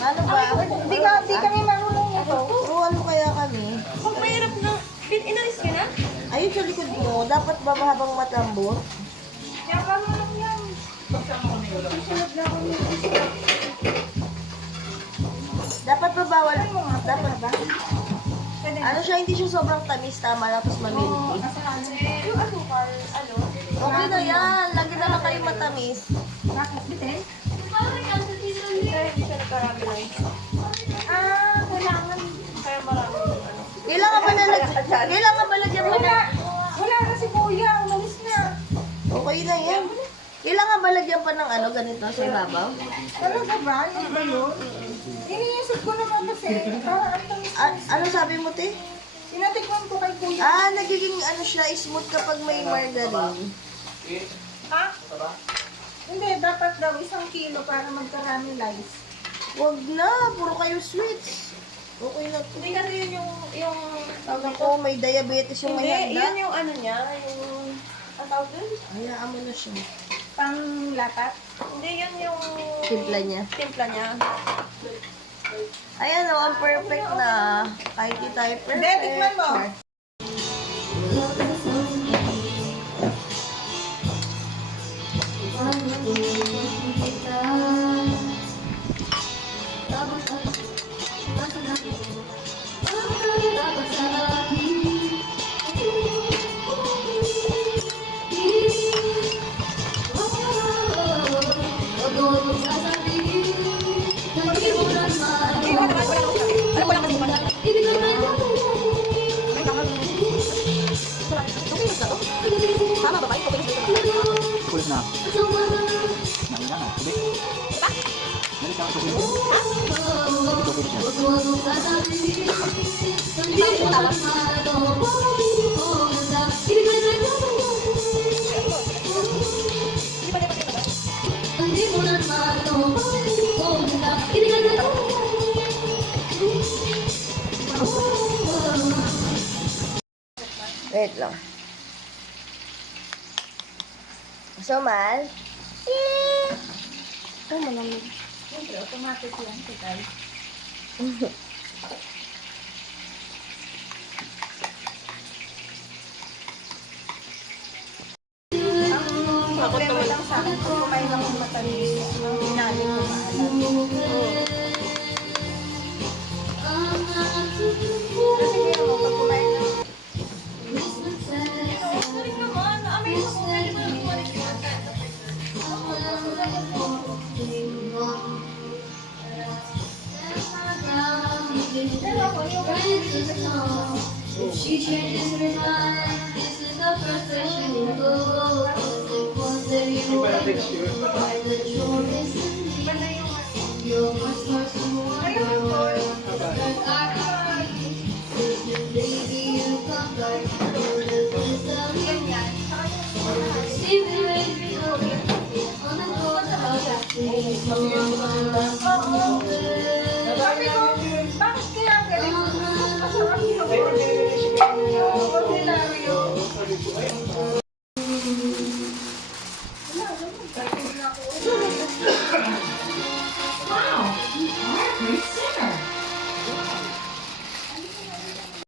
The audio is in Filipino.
Ano ba? Hindi kami marunong nito. Turuan mo kaya kami. Pag mahirap na, inalis ka na? Ayun sa likod mo, dapat ba mahabang matambot? Kaya marunong yan. Susunod na ako nito. Dapat ba bawal? Dapat ba? Pwede. Ano siya, hindi siya sobrang tamis, tama lang, tapos mamilky. Yung asukal, ano? Okay na yan, lagi na lang kayo matamis. Bakit? Bitin? Hindi siya nagkaramay. Kailangan. Kaya marami. Kailangan ba lagyan mo na? Wala na si Kuya. Umalis na. Okay na yan. Kailangan ba lagyan pa ng ano, ganito sa ibabaw? Talaga ba? Ano ba yun? Iniisip ko naman kasi. Parang ang tamis. Ano sabi mo, te? Tinatikman ko kay Kuya. Nagiging ano siya, smooth kapag may margarine. Ha? Hindi, dapat daw 1 kilo para magkarami lice. Wag na, puro kayo sweets. Okay na to. Hindi kasi yun yung Tawag ko, may diabetes yung may hindi, handa. yun yung ano niya, yung ang tawag dun? Hayaan mo na siya. Panglapat. Hindi, yun yung Timpla niya. timpla niya. Ayan o, ang perfect na. Kahit di tayo perfect. Hindi, tikman mo. Kulit na. Naina na. Tubig. Balik na ang tubig. Tubig niya. Wait lang. Somal? Malamig. Siyempre, automatic yan, kitay. Ang problema lang sa akin, kung kumain lang ng matamis, ang pinali ko maalat. Kasi kaya mo, pag kumain lang, She changes her mind. This is the profession you go. That you are the you're missing. You're much more smaller. But I baby, you come back. See me when you go on the road.